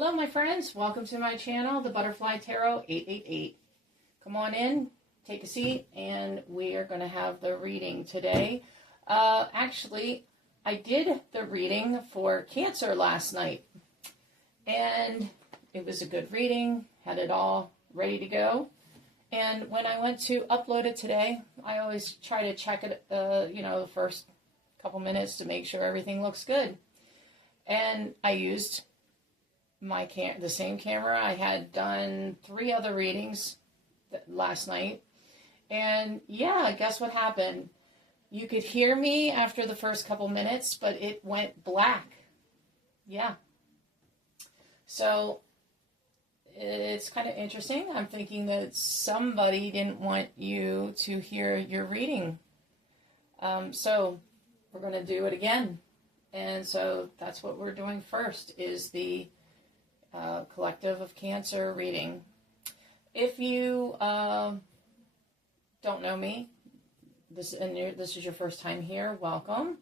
Hello, my friends. Welcome to my channel, the Butterfly Tarot 888. Come on in, take a seat, and we are going to have the reading today. Actually, I did the reading for Cancer last night, and it was a good reading, had it all ready to go. And when I went to upload it today, I always try to check it, the first couple minutes to make sure everything looks good. And I used the same camera. I had done 3 other readings last night. And yeah, guess what happened? You could hear me after the first couple minutes, but it went black. Yeah. So it's kind of interesting. I'm thinking that somebody didn't want you to hear your reading. So we're going to do it again. And so that's what we're doing first, is the Collective of Cancer reading. If you don't know me, this is your first time here, welcome.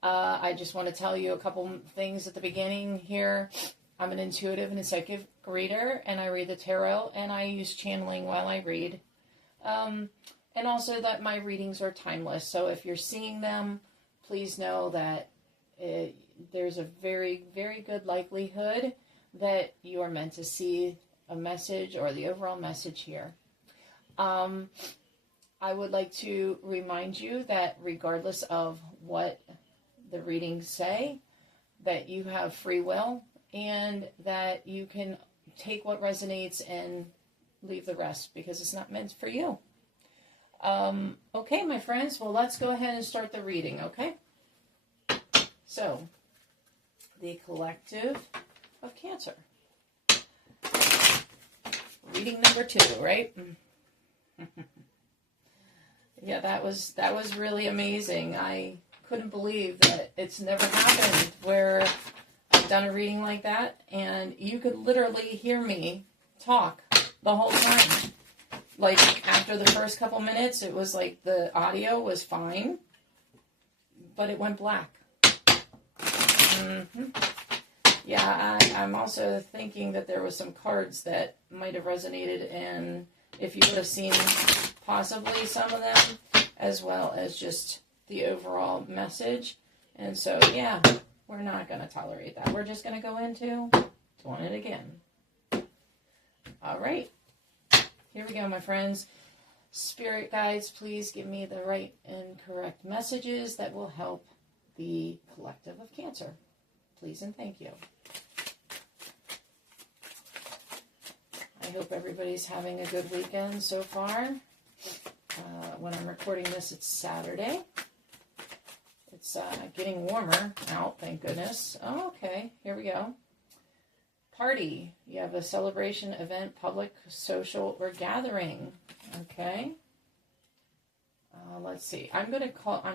I just want to tell you a couple things at the beginning here. I'm an intuitive and a psychic reader, and I read the tarot, and I use channeling while I read. And also that my readings are timeless, so if you're seeing them, please know that there's a very, very good likelihood that you are meant to see a message or the overall message here. I would like to remind you that regardless of what the readings say, that you have free will and that you can take what resonates and leave the rest because it's not meant for you. Okay, my friends, well, let's go ahead and start the reading, okay? So, the Collective of Cancer. Reading number 2, right? Yeah, that was really amazing. I couldn't believe that it's never happened where I've done a reading like that and you could literally hear me talk the whole time. Like after the first couple minutes, it was like the audio was fine, but it went black. Yeah, I'm also thinking that there was some cards that might have resonated, and if you would have seen possibly some of them, as well as just the overall message. And so, yeah, we're not going to tolerate that. We're just going to go into doing it again. All right. Here we go, my friends. Spirit guides, please give me the right and correct messages that will help the Collective of Cancer. Please and thank you. I hope everybody's having a good weekend so far. When I'm recording this, it's Saturday. It's getting warmer out, thank goodness. Oh, okay, here we go. Party. You have a celebration, event, public, social, or gathering. Okay. Let's see. I'm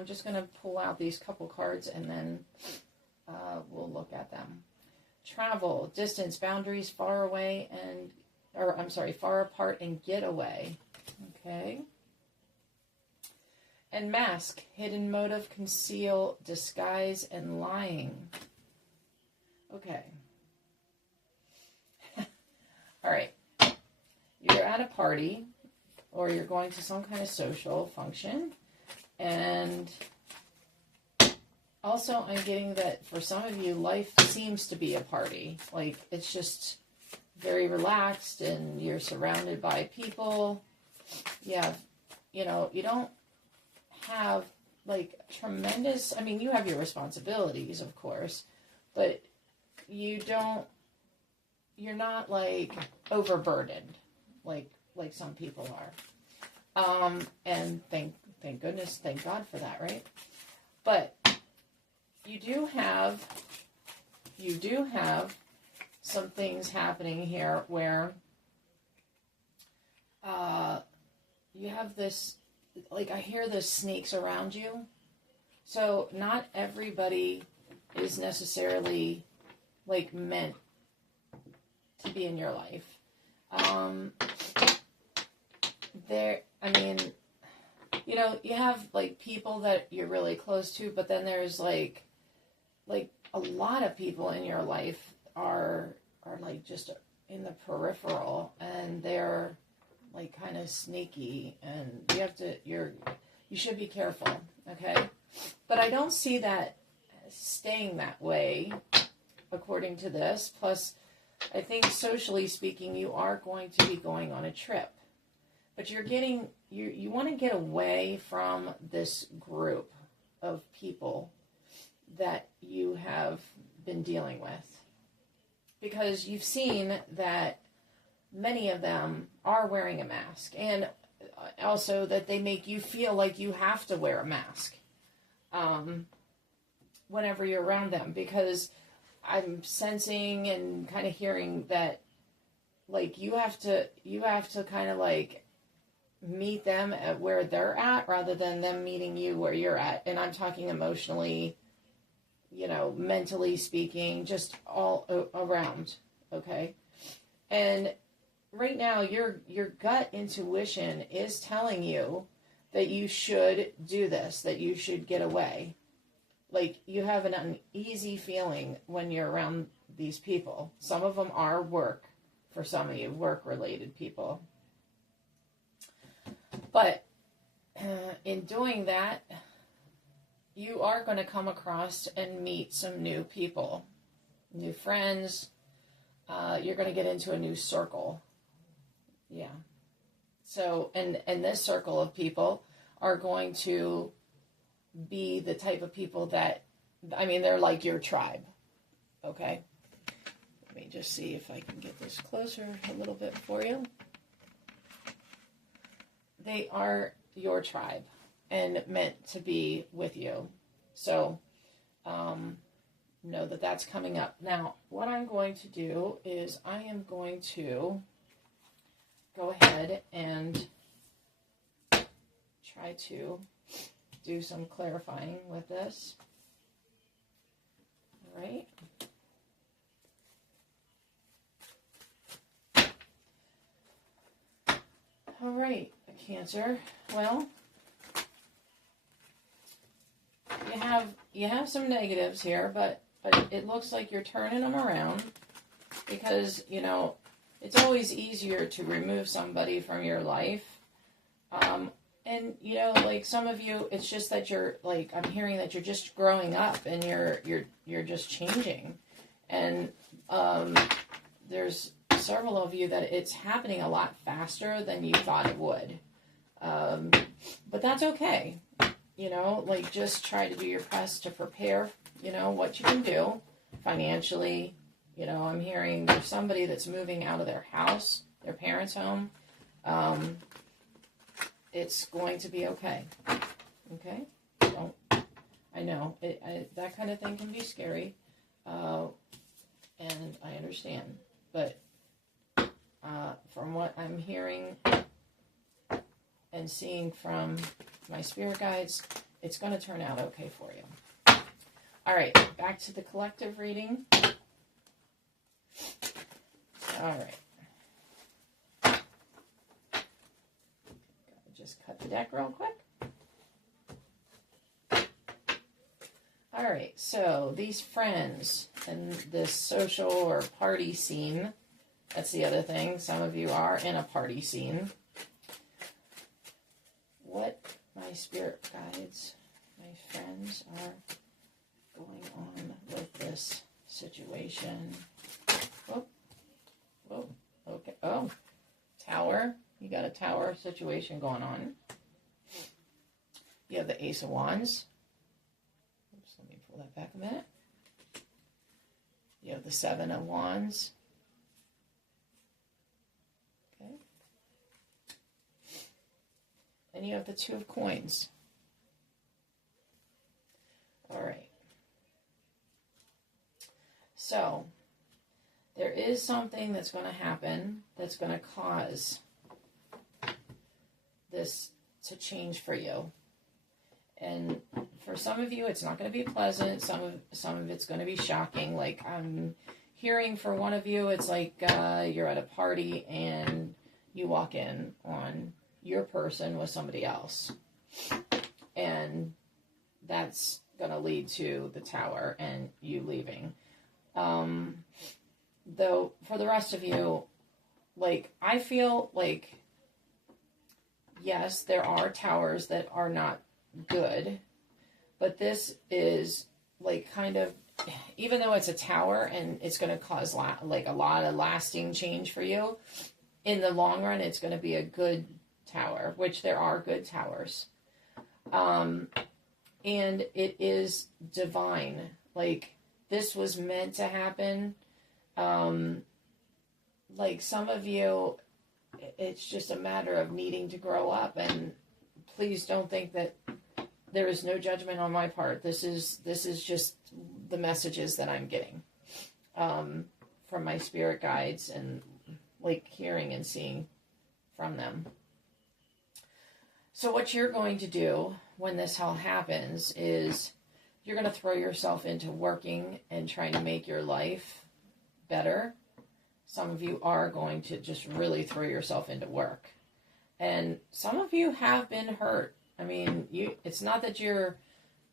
just going to pull out these couple cards and then we'll look at them. Travel, distance, boundaries, far away far apart and get away. Okay. And mask, hidden motive, conceal, disguise, and lying. Okay. All right. You're at a party or you're going to some kind of social function, and also, I'm getting that for some of you, life seems to be a party. Like, it's just very relaxed and you're surrounded by people. Yeah, you don't have, like, tremendous... I mean, you have your responsibilities, of course, but you're not, like, overburdened like some people are. And thank goodness, thank God for that, right? But you do have some things happening here where you have this, like, I hear the snakes around you. So not everybody is necessarily, like, meant to be in your life. You have, like, people that you're really close to, but then there's, like a lot of people in your life are like just in the peripheral, and they're like kind of sneaky, and you should be careful, okay? But I don't see that staying that way, according to this. Plus, I think socially speaking, you are going to be going on a trip. But you want to get away from this group of people that you have been dealing with. Because you've seen that many of them are wearing a mask. And also that they make you feel like you have to wear a mask whenever you're around them. Because I'm sensing and kind of hearing that, like, you have to kind of like meet them at where they're at rather than them meeting you where you're at. And I'm talking emotionally, mentally speaking, just all around, okay? And right now, your gut intuition is telling you that you should do this, that you should get away. Like, you have an uneasy feeling when you're around these people. Some of them are work, for some of you, work-related people. But in doing that, you are going to come across and meet some new people, new friends. You're going to get into a new circle. Yeah. So, and this circle of people are going to be the type of people that, they're like your tribe. Okay? Let me just see if I can get this closer a little bit for you. They are your tribe and meant to be with you. So, know that that's coming up. Now, what I'm going to do is I am going to go ahead and try to do some clarifying with this. All right. All right, Cancer. Well, you have some negatives here, but it looks like you're turning them around because, it's always easier to remove somebody from your life. And, like some of you, it's just that you're like, I'm hearing that you're just growing up and you're just changing. And there's several of you that it's happening a lot faster than you thought it would. But that's okay. Like just try to do your best to prepare, what you can do financially. I'm hearing there's somebody that's moving out of their house, their parents' home. It's going to be okay. Okay? I know. That kind of thing can be scary. And I understand. But from what I'm hearing and seeing from my spirit guides, it's going to turn out okay for you. All right, back to the collective reading. All right. Just cut the deck real quick. All right, so these friends and this social or party scene, that's the other thing. Some of you are in a party scene. What my spirit guides, my friends, are going on with this situation. Whoa, okay. Oh, tower. You got a tower situation going on. You have the Ace of Wands. Oops, let me pull that back a minute. You have the Seven of Wands. Okay. And you have the Two of Coins. All right. So, there is something that's going to happen that's going to cause this to change for you. And for some of you, it's not going to be pleasant. Some of it's going to be shocking. Like I'm hearing for one of you, it's like you're at a party and you walk in on your person with somebody else. And that's going to lead to the tower and you leaving. though, for the rest of you, like, I feel like, yes, there are towers that are not good, but this is, like, kind of, even though it's a tower and it's going to cause, like, a lot of lasting change for you, in the long run, it's going to be a good tower, which there are good towers. And it is divine. Like, this was meant to happen. Like, some of you, it's just a matter of needing to grow up, and please don't think that there is no judgment on my part. This is just the messages that I'm getting from my spirit guides, and like hearing and seeing from them. So what you're going to do when this all happens is you're going to throw yourself into working and trying to make your life better. Some of you are going to just really throw yourself into work. And some of you have been hurt. I mean, it's not that you're,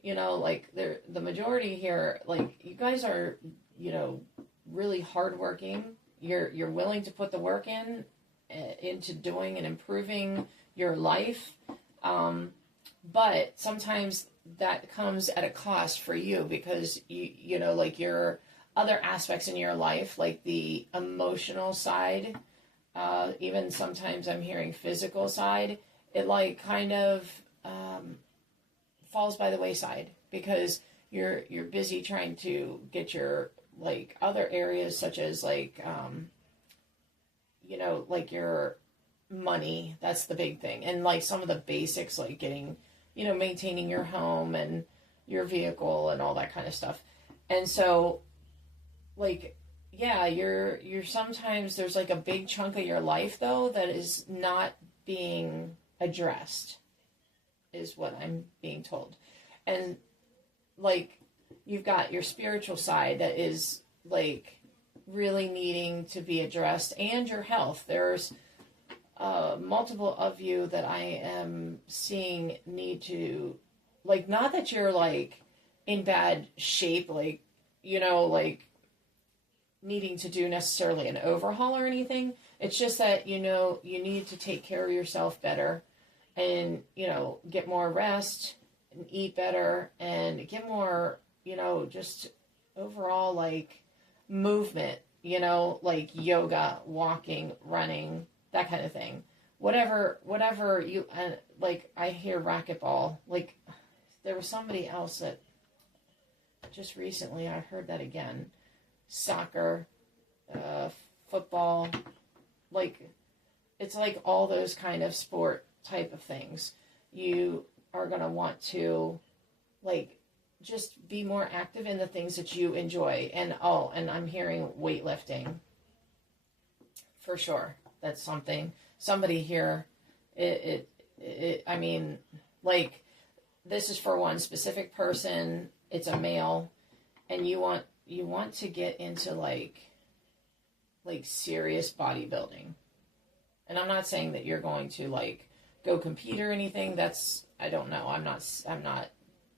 like, the majority here, like, you guys are, really hardworking. You're willing to put the work into doing and improving your life. But sometimes that comes at a cost for you, because like, your other aspects in your life, like the emotional side, even sometimes I'm hearing physical side, it like kind of falls by the wayside, because you're busy trying to get your, like, other areas, such as like like your money. That's the big thing. And like some of the basics, like getting, maintaining your home and your vehicle and all that kind of stuff. And so, like, yeah, you're sometimes there's like a big chunk of your life though that is not being addressed, is what I'm being told. And like, you've got your spiritual side that is like really needing to be addressed, and your health. There's multiple of you that I am seeing need to, like, not that you're like in bad shape, like, like needing to do necessarily an overhaul or anything. It's just that, you need to take care of yourself better, and, get more rest and eat better and get more, just overall, like, movement, like yoga, walking, running, that kind of thing. Whatever you, like, I hear racquetball. Like, there was somebody else that just recently, I heard that again. Soccer, football, like, it's like all those kind of sport type of things. You are going to want to, like, just be more active in the things that you enjoy. And I'm hearing weightlifting for sure. That's somebody here. I mean, like, this is for one specific person. It's a male, and you want to get into like serious bodybuilding. And I'm not saying that you're going to like go compete or anything. That's, I don't know.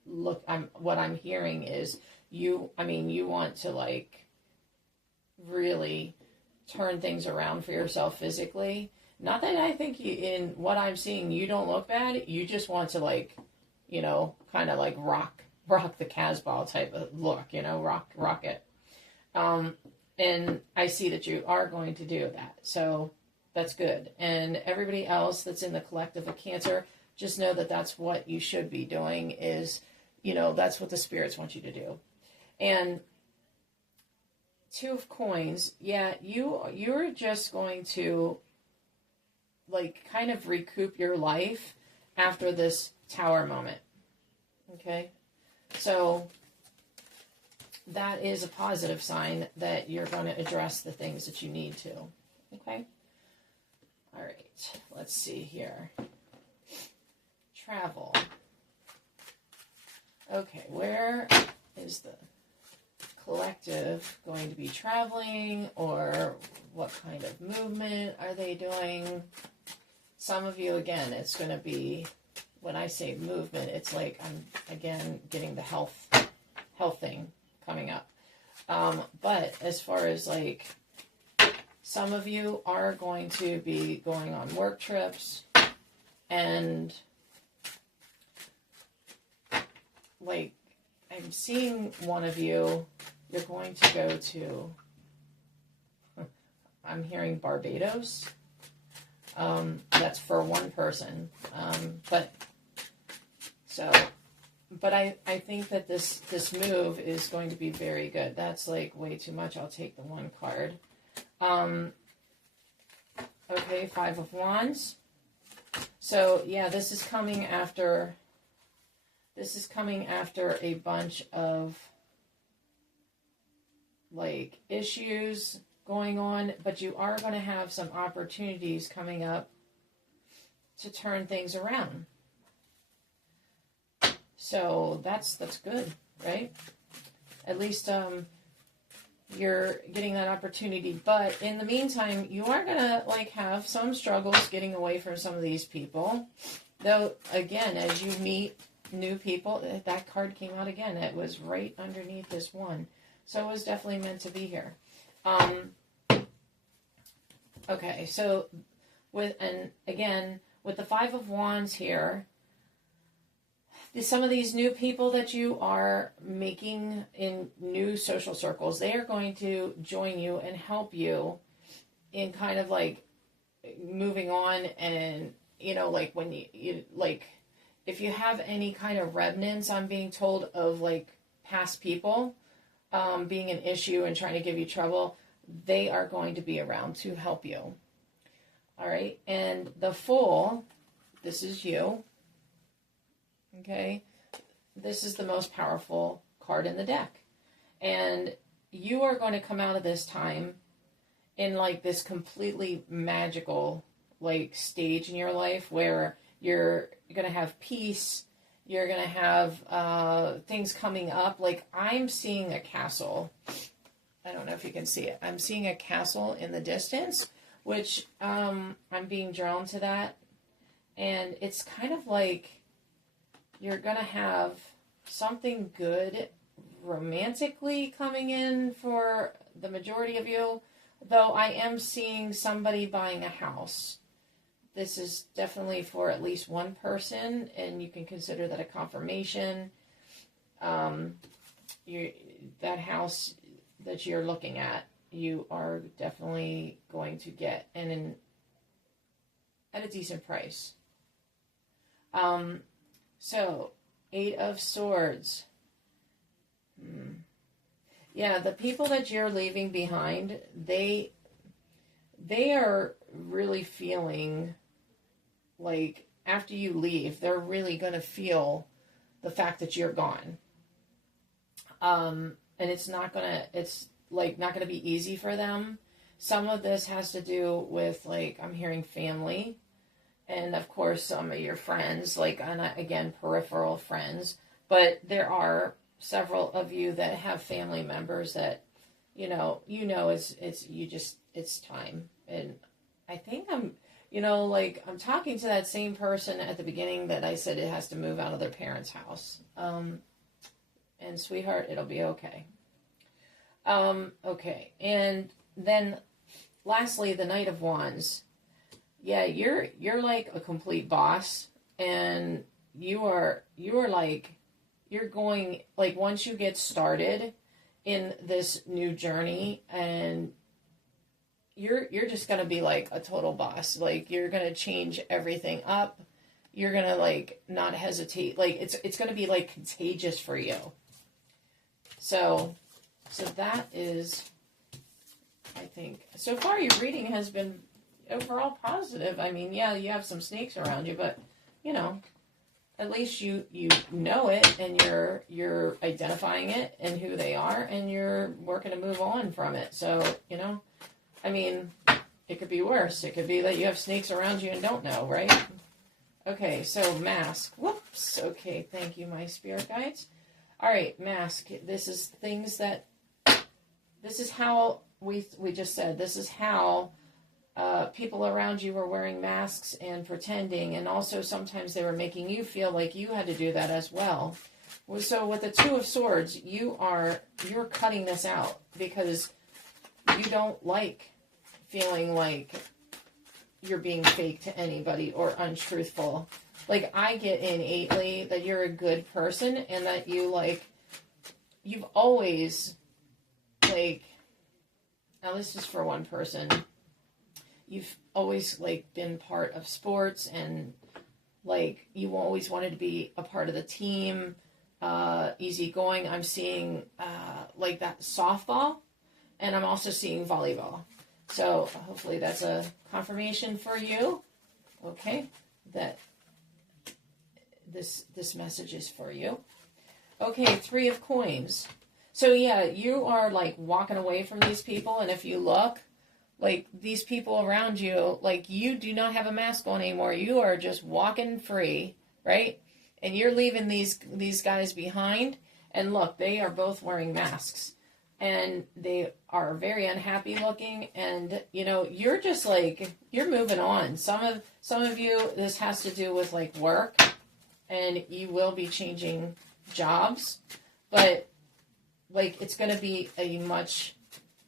What I'm hearing is you want to like really turn things around for yourself physically. Not that I think in what I'm seeing, you don't look bad. You just want to like, kind of like rock the Casbah type of look, rock it. And I see that you are going to do that. So that's good. And everybody else that's in the collective of Cancer, just know that that's what you should be doing, is, that's what the spirits want you to do. And Two of Coins, yeah, you're just going to like kind of recoup your life after this tower moment. Okay? So that is a positive sign that you're going to address the things that you need to. Okay? All right. Let's see here. Travel. Okay, where is the collective going to be traveling, or what kind of movement are they doing? Some of you, again, it's going to be, when I say movement, it's like I'm, again, getting the health thing coming up. But as far as like Some of you are going to be going on work trips, and like I'm seeing one of you, you're going to go to, I'm hearing Barbados. That's for one person. But I think that this move is going to be very good. That's like way too much. I'll take the one card. Okay, Five of Wands. So yeah, this is coming after a bunch of like issues going on, but you are going to have some opportunities coming up to turn things around. So that's good, right? At least you're getting that opportunity. But in the meantime, you are going to like have some struggles getting away from some of these people. Though, again, as you meet new people, that card came out again. It was right underneath this one. So it was definitely meant to be here. Okay, so with the Five of Wands here, some of these new people that you are making in new social circles, they are going to join you and help you in kind of like moving on. And, you know, like when you like, if you have any kind of remnants, I'm being told, of like past people being an issue and trying to give you trouble, they are going to be around to help you. All right. And the Fool, this is you. Okay. This is the most powerful card in the deck. And you are going to come out of this time in like this completely magical like stage in your life where you're going to have peace. You're going to have things coming up. Like I'm seeing a castle. I don't know if you can see it. I'm seeing a castle in the distance, which I'm being drawn to that. And it's kind of like you're going to have something good romantically coming in for the majority of you. Though I am seeing somebody buying a house. This is definitely for at least one person, and you can consider that a confirmation. That house that you're looking at, you are definitely going to get, and at a decent price. So, Eight of Swords. Yeah, the people that you're leaving behind, they are really feeling like after you leave, they're really going to feel the fact that you're gone. And it's not going to be easy for them. Some of this has to do with like, I'm hearing family. And of course, some of your friends, like, again, peripheral friends. But there are several of you that have family members that, it's time. And I think I'm talking to that same person at the beginning that I said it has to move out of their parents' house. And sweetheart, it'll be okay. Okay. And then lastly, the Knight of Wands. Yeah, you're like a complete boss, and you're going, like, once you get started in this new journey, and you're just going to be like a total boss. Like, you're going to change everything up. You're going to like not hesitate. Like, it's going to be like contagious for you. So that is, I think, so far your reading has been overall positive. I mean, yeah, you have some snakes around you, but at least you know it, and you're identifying it and who they are, and you're working to move on from it. So, I mean, it could be worse. It could be that you have snakes around you and don't know, right? Okay, so Mask. Whoops. Okay, thank you, my spirit guides. All right, Mask. This is how we just said, this is how people around you were wearing masks and pretending, and also sometimes they were making you feel like you had to do that as well. So with the Two of Swords, you're cutting this out because you don't like feeling like you're being fake to anybody or untruthful. Like, I get innately that you're a good person and that you, like, you've always, like, now this is for one person, you've always, like, been part of sports and, like, you always wanted to be a part of the team, easygoing. I'm seeing, like, that softball, and I'm also seeing volleyball. So hopefully that's a confirmation for you, okay, that this message is for you. Okay, 3 of coins. So yeah, you are like walking away from these people, and if you look, like these people around you, like you do not have a mask on anymore. You are just walking free, right? And you're leaving these guys behind, and look, they are both wearing masks. And they are very unhappy looking, and you know, you're just like, you're moving on. Some of you, this has to do with like work, and you will be changing jobs, but like it's going to be a much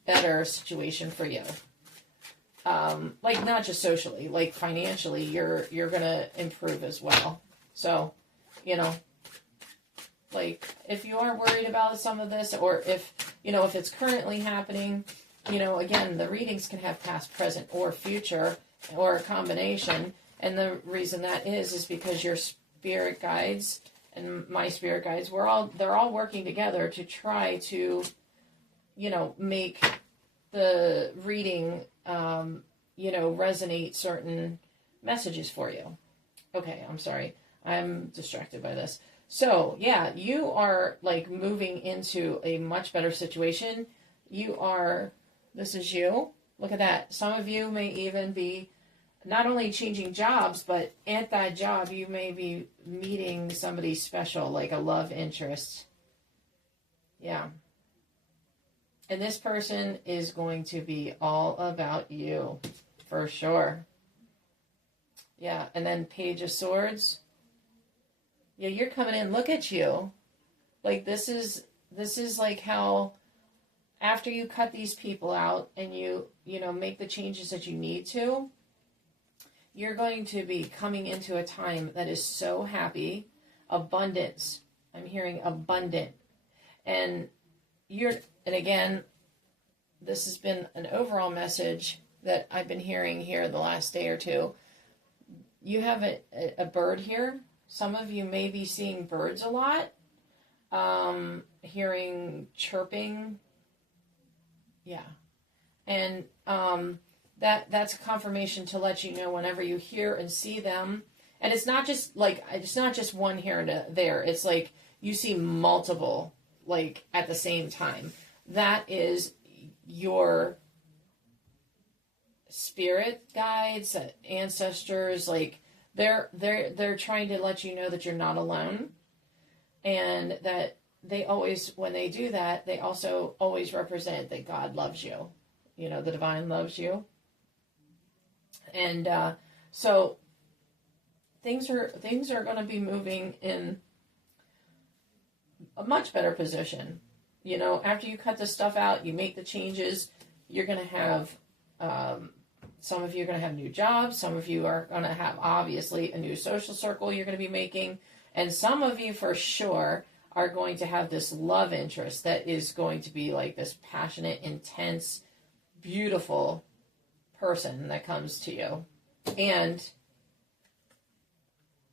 better situation for you. Like not just socially, like financially, you're going to improve as well. So, you know, like if you are worried about some of this, or if, you know, if it's currently happening, you know, again, the readings can have past, present, or future, or a combination. And the reason that is because your spirit guides and my spirit guides, they're all working together to try to, you know, make the reading, you know, resonate certain messages for you. Okay, I'm sorry. I'm distracted by this. So, yeah, you are, like, moving into a much better situation. This is you. Look at that. Some of you may even be not only changing jobs, but at that job, you may be meeting somebody special, like a love interest. Yeah. And this person is going to be all about you, for sure. Yeah, and then Page of Swords. Yeah, you're coming in. Look at you. Like, this is like how after you cut these people out and you know, make the changes that you need to, you're going to be coming into a time that is so happy. Abundance. I'm hearing abundant. And again, this has been an overall message that I've been hearing here the last day or two. You have a bird here. Some of you may be seeing birds a lot, hearing chirping. Yeah. And that's a confirmation to let you know whenever you hear and see them. And it's not just one here and there. It's like you see multiple, like, at the same time. That is your spirit guides, ancestors, like, they're trying to let you know that you're not alone, and that they always, when they do that, they also always represent that God loves you. You know, the divine loves you. And so things are going to be moving in a much better position. You know, after you cut this stuff out, you make the changes, you're going to have some of you are going to have new jobs. Some of you are going to have, obviously, a new social circle you're going to be making. And some of you, for sure, are going to have this love interest that is going to be like this passionate, intense, beautiful person that comes to you. And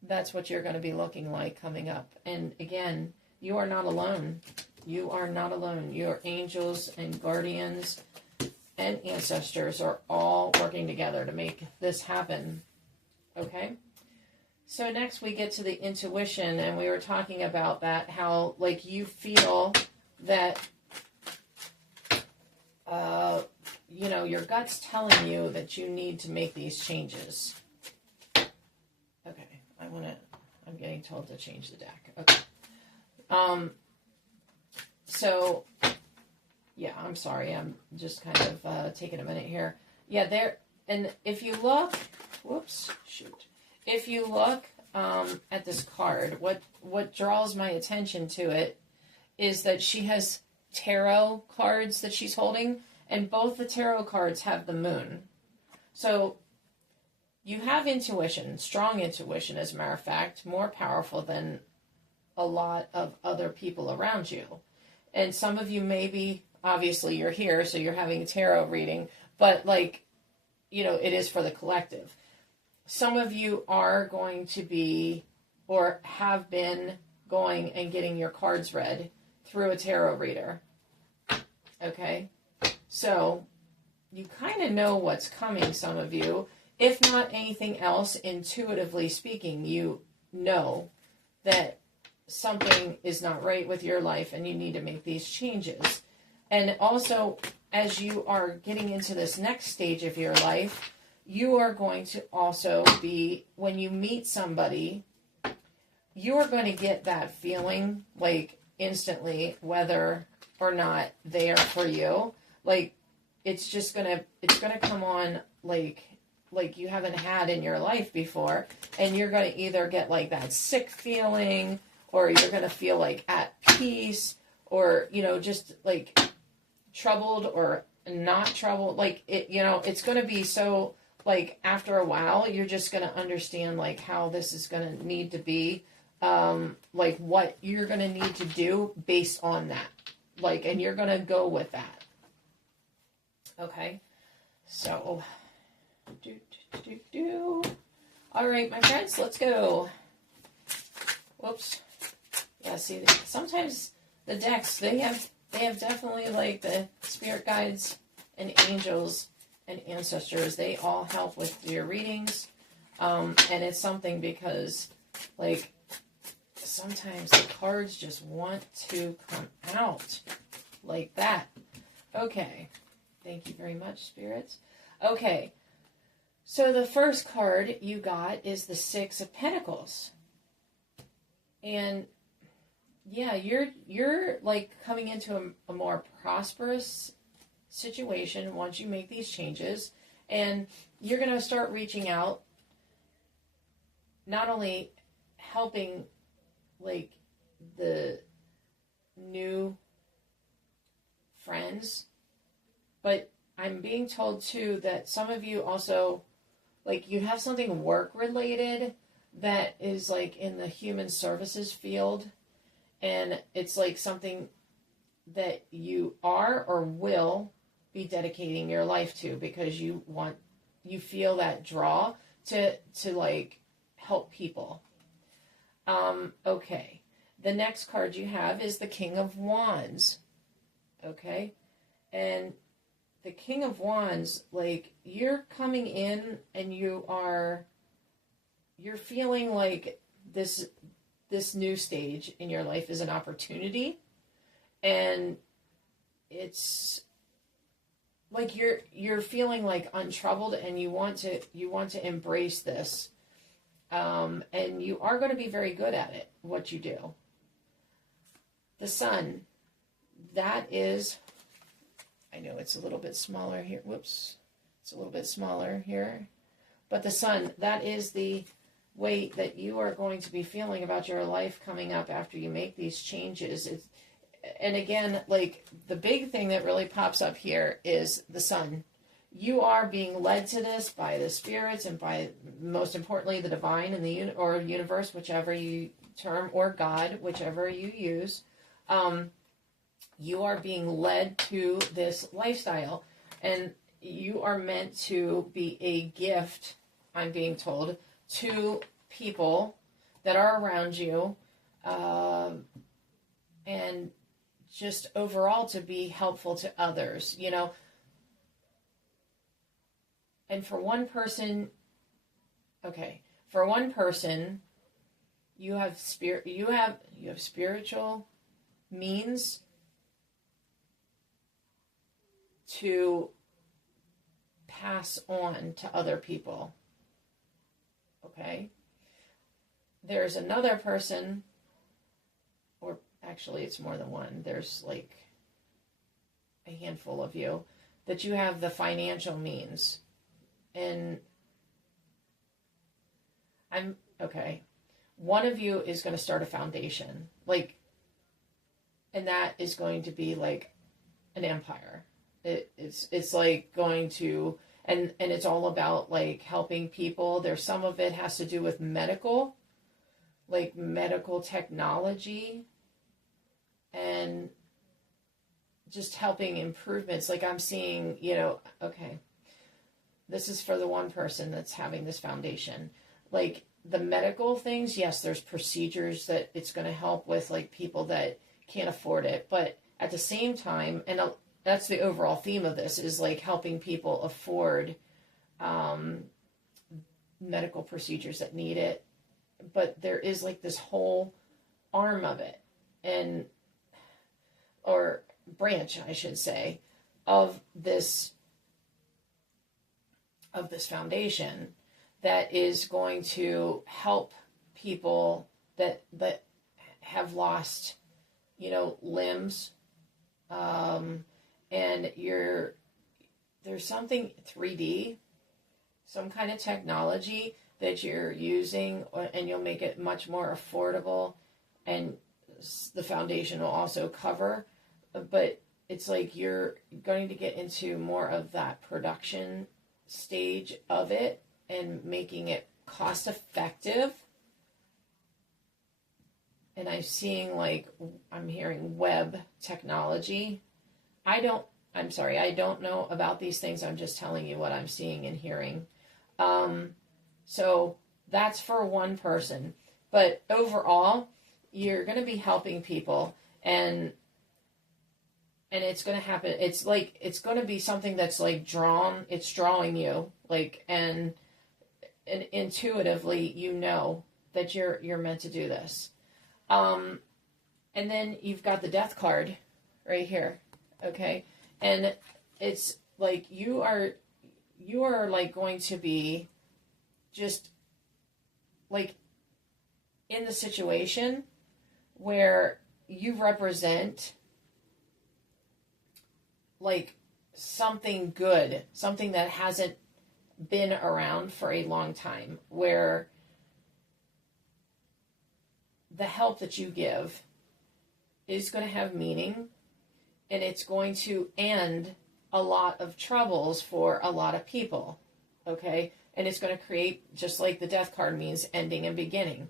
that's what you're going to be looking like coming up. And again, you are not alone. You are not alone. Your angels and guardians and ancestors are all working together to make this happen. Okay? So next we get to the intuition, and we were talking about that, how, like, you feel that, you know, your gut's telling you that you need to make these changes. Okay, I'm getting told to change the deck. Okay. So, yeah, I'm sorry. I'm just kind of taking a minute here. Yeah, and if you look, if you look at this card, what draws my attention to it is that she has tarot cards that she's holding, And both the tarot cards have the moon. So you have intuition, strong intuition, as a matter of fact, more powerful than a lot of other people around you. And some of you maybe, obviously you're here, so you're having a tarot reading, but like, you know, it is for the collective. Some of you are going to be, or have been going and getting your cards read through a tarot reader. Okay? So you kind of know what's coming, some of you. If not anything else, intuitively speaking, you know that something is not right with your life and you need to make these changes. And also, as you are getting into this next stage of your life, you are going to also be, when you meet somebody, you are going to get that feeling, like, instantly, whether or not they are for you. Like, it's going to come on like you haven't had in your life before. And you're going to either get like that sick feeling, or you're going to feel like at peace, or, you know, just like troubled or not troubled. Like, it, you know, it's going to be so, like, after a while, you're just going to understand like how this is going to need to be, like what you're going to need to do based on that. Like, and you're going to go with that. Okay. So, all right, my friends, let's go. Whoops. Yeah, see, sometimes the decks, they have definitely, like, the spirit guides and angels and ancestors. They all help with your readings. And it's something because, like, sometimes the cards just want to come out like that. Okay. Thank you very much, spirits. Okay. So the first card you got is the Six of Pentacles. And yeah, you're like coming into a more prosperous situation once you make these changes, and you're going to start reaching out, not only helping like the new friends, but I'm being told too that some of you also, like, you have something work related that is like in the human services field, and it's like something that you are or will be dedicating your life to because you feel that draw to like help people. Okay. The next card you have is the King of Wands. Okay. And the King of Wands, like, you're coming in and you're feeling like this new stage in your life is an opportunity, and it's like you're feeling like untroubled, and you want to embrace this, and you are going to be very good at it, what you do. The Sun, that is, I know it's a little bit smaller here. Whoops. It's a little bit smaller here. But the Sun, that is the way that you are going to be feeling about your life coming up after you make these changes. And again, like, the big thing that really pops up here is the Sun. You are being led to this by the spirits and by, most importantly, the divine and the or universe, whichever you term, or God, whichever you use. You are being led to this lifestyle, and you are meant to be a gift, I'm being told, to people that are around you, and just overall to be helpful to others, you know. And for one person, you have spiritual means to pass on to other people. Okay? There's another person, or actually it's more than one. There's like a handful of you that you have the financial means. And one of you is going to start a foundation, like, and that is going to be like an empire. It's like going to, and it's all about like helping people. There's some of it has to do with medical, like medical technology, and just helping improvements. Like I'm seeing, okay, this is for the one person that's having this foundation. Like the medical things, yes, there's procedures that it's going to help with, like people that can't afford it. But at the same time, and that's the overall theme of this, is like helping people afford medical procedures that need it. But there is like this whole arm of it, or branch, I should say, of this foundation that is going to help people that have lost, limbs, and there's something 3D, some kind of technology that you're using, and you'll make it much more affordable, and the foundation will also cover. But it's like you're going to get into more of that production stage of it and making it cost effective. And I'm hearing web technology. I don't know about these things. I'm just telling you what I'm seeing and hearing. So that's for one person. But overall, you're going to be helping people, and it's going to happen. It's going to be something that's like it's drawing you, like, and intuitively, that you're meant to do this. And then you've got the death card right here. Okay. And it's like, you are like going to be just like in the situation where you represent like something good, something that hasn't been around for a long time, where the help that you give is going to have meaning, and it's going to end a lot of troubles for a lot of people. Okay. And it's going to create, just like the death card means, ending and beginning.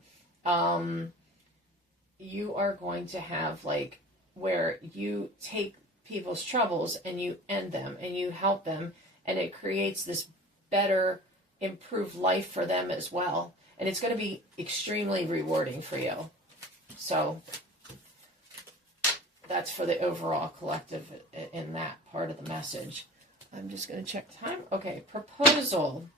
You are going to have like where you take people's troubles and you end them and you help them, and it creates this better, improved life for them as well. And it's going to be extremely rewarding for you. So that's for the overall collective in that part of the message. I'm just going to check time. Okay, proposal.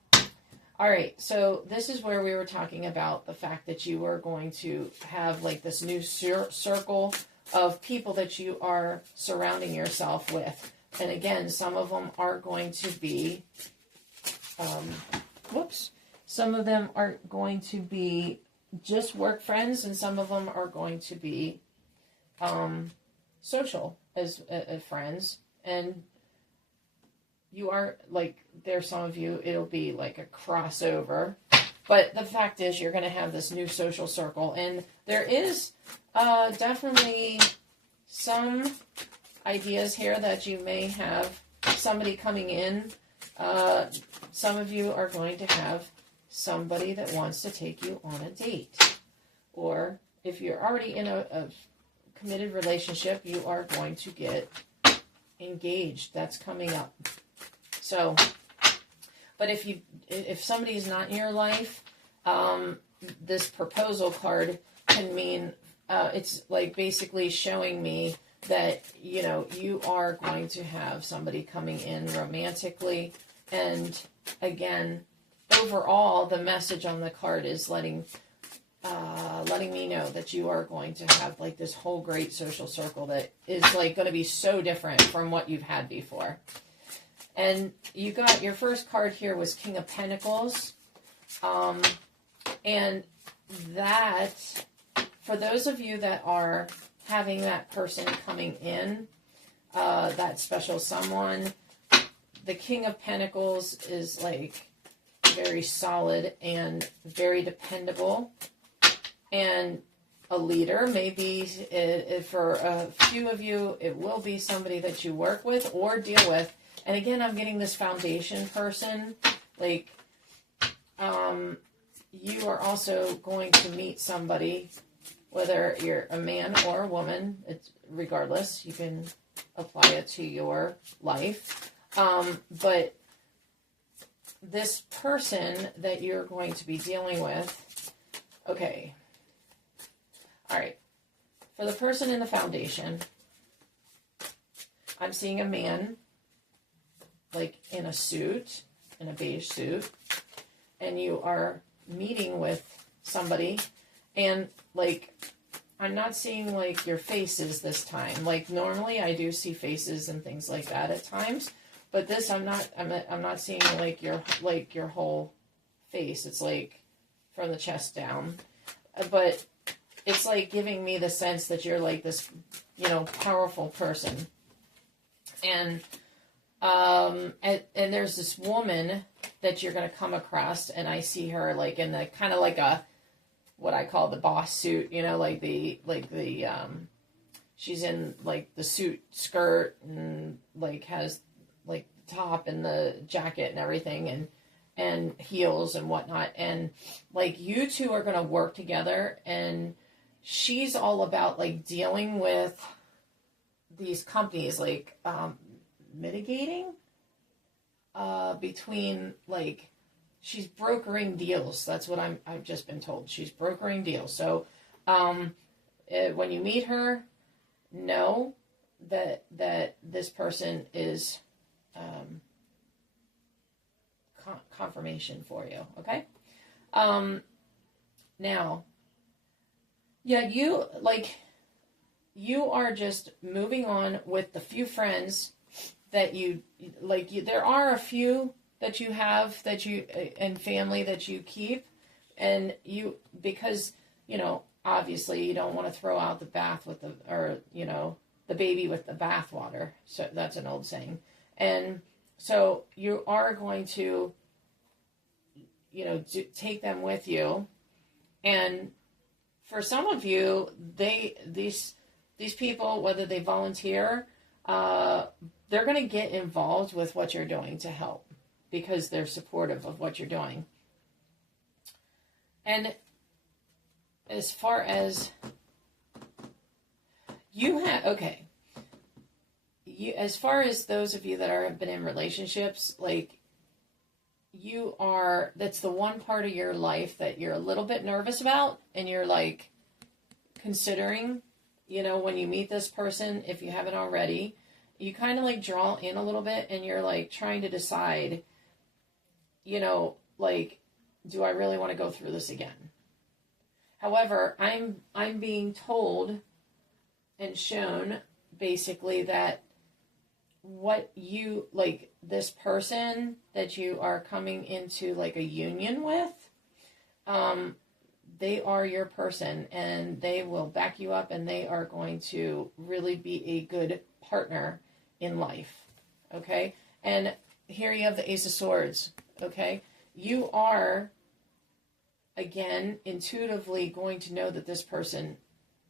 All right, so this is where we were talking about the fact that you are going to have like this new circle of people that you are surrounding yourself with. And again, some of them are going to be, some of them are going to be just work friends, and some of them are going to be social as friends. And you are like, there's some of you, it'll be like a crossover. But the fact is, you're going to have this new social circle, and there is definitely some ideas here that you may have somebody coming in. Some of you are going to have somebody that wants to take you on a date. Or if you're already in a committed relationship, you are going to get engaged. That's coming up. So, but if somebody is not in your life, this proposal card can mean, it's like basically showing me that, you are going to have somebody coming in romantically. And again, overall, the message on the card is letting me know that you are going to have like this whole great social circle that is like going to be so different from what you've had before. And you got your first card here was King of Pentacles. And that, for those of you that are having that person coming in, that special someone, the King of Pentacles is like very solid and very dependable. And a leader. Maybe for a few of you, it will be somebody that you work with or deal with. And again, I'm getting this foundation person. Like, you are also going to meet somebody, whether you're a man or a woman. It's regardless. You can apply it to your life. But this person that you're going to be dealing with, okay. All right. For the person in the foundation, I'm seeing a man, like in a suit, in a beige suit, and you are meeting with somebody, and like, I'm not seeing like your faces this time. Like normally I do see faces and things like that at times, but this I'm not seeing like your whole face. It's like from the chest down, but it's like giving me the sense that you're like this, powerful person. And there's this woman that you're going to come across, and I see her like in the kind of like a, what I call the boss suit, she's in like the suit skirt and like has like the top and the jacket and everything, and heels and whatnot. And like you two are going to work together, and she's all about like dealing with these companies, like mitigating between, like, she's brokering deals. That's what I've just been told. She's brokering deals. So when you meet her, know that this person is confirmation for you. Okay. Now, yeah, you are just moving on with the few friends that you like. There are a few that you have and family that you keep, and because obviously you don't want to throw out the bath with the baby with the bath water. So that's an old saying. And so you are going to take them with you. And for some of you, these people, whether they volunteer, they're going to get involved with what you're doing to help, because they're supportive of what you're doing. And as far as as far as those of you that have been in relationships, like, that's the one part of your life that you're a little bit nervous about, and you're like considering, when you meet this person, if you haven't already, you kind of like draw in a little bit, and you're like trying to decide, like, do I really want to go through this again? However, I'm being told and shown basically that what you, like, this person that you are coming into like a union with, they are your person, and they will back you up, and they are going to really be a good partner in life. Okay. And here you have the Ace of Swords. Okay. You are, again, intuitively going to know that this person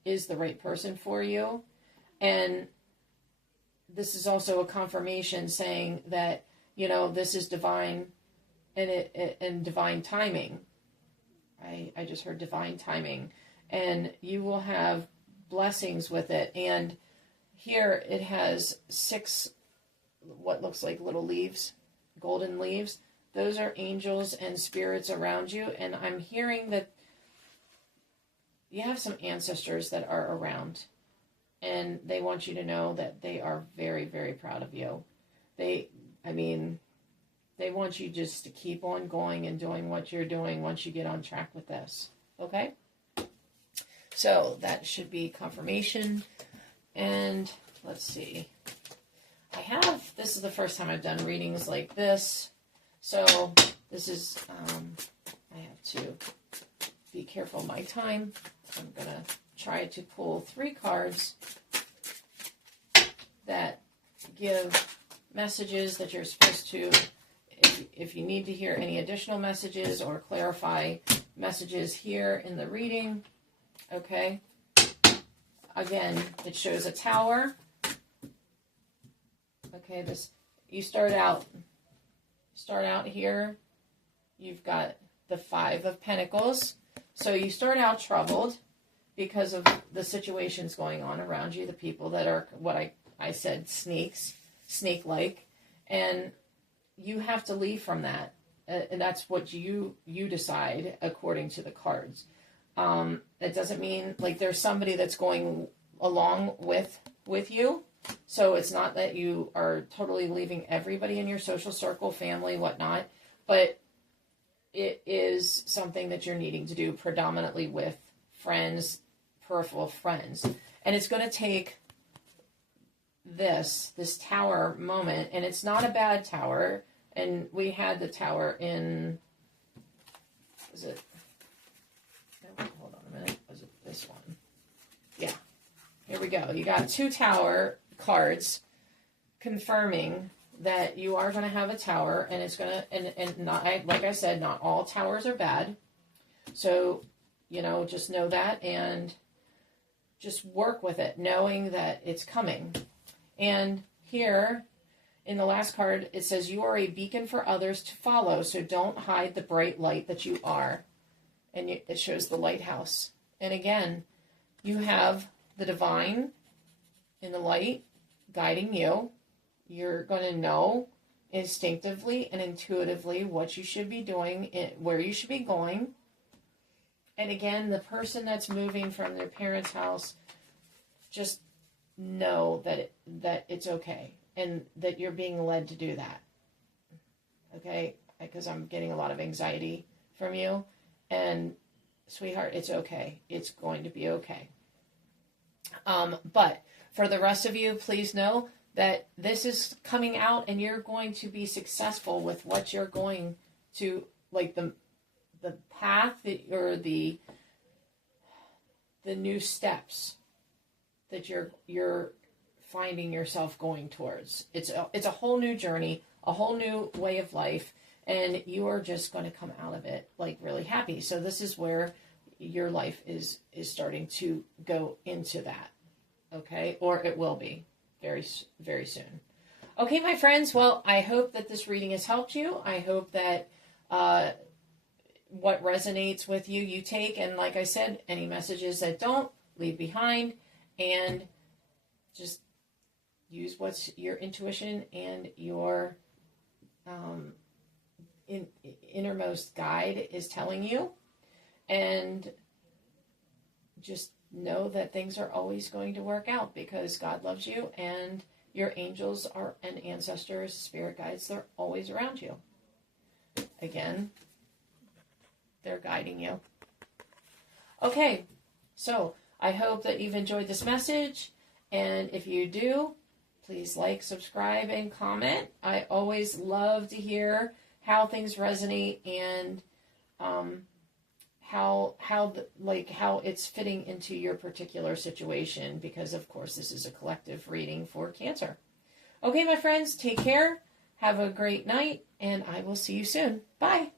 is the right person for you. And this is also a confirmation saying that, this is divine, and divine timing. I just heard divine timing, and you will have blessings with it. And here it has 6, what looks like little leaves, golden leaves. Those are angels and spirits around you. And I'm hearing that you have some ancestors that are around, and they want you to know that they are very, very proud of you. They want you just to keep on going and doing what you're doing once you get on track with this. Okay? So that should be confirmation. And let's see. This is the first time I've done readings like this. So this is, I have to be careful of my time. I'm going to try to pull 3 cards that give messages that you're supposed to, if you need to hear any additional messages or clarify messages here in the reading. Okay. again, it shows a tower. Okay, you start out here. You've got the 5 of Pentacles. So you start out troubled because of the situations going on around you, the people that are what I said, snake-like, and you have to leave from that, and that's what you decide according to the cards. It doesn't mean like there's somebody that's going along with you, so it's not that you are totally leaving everybody in your social circle, family, whatnot, but it is something that you're needing to do predominantly with friends, peripheral friends, and it's going to take this tower moment, and it's not a bad tower. And we had the tower in, was it, no, hold on a minute, was it this one? Yeah, here we go. You got 2 tower cards confirming that you are going to have a tower, and it's going to, and not, like I said, not all towers are bad. So, just know that and just work with it, knowing that it's coming. And here, in the last card, it says, you are a beacon for others to follow, so don't hide the bright light that you are. And it shows the lighthouse. And again, you have the divine in the light guiding you. You're going to know instinctively and intuitively what you should be doing, where you should be going. And again, the person that's moving from their parents' house, just know that it's okay. And that you're being led to do that. Okay? Because I'm getting a lot of anxiety from you. And, sweetheart, it's okay. It's going to be okay. But for the rest of you, please know that this is coming out and you're going to be successful with what you're going to, like the path or the new steps that you're finding yourself going towards. It's a whole new journey, a whole new way of life, and you are just going to come out of it like really happy. So this is where your life is starting to go into that, okay? Or it will be very, very soon. Okay, my friends, well, I hope that this reading has helped you. I hope that what resonates with you, you take, and like I said, any messages that don't, leave behind, and just use what's your intuition and your innermost guide is telling you. And just know that things are always going to work out because God loves you and your angels are and ancestors, spirit guides, they're always around you. Again, they're guiding you. Okay, so I hope that you've enjoyed this message. And if you do, please like, subscribe, and comment. I always love to hear how things resonate and how it's fitting into your particular situation, because of course this is a collective reading for Cancer. Okay, my friends, take care. Have a great night, and I will see you soon. Bye.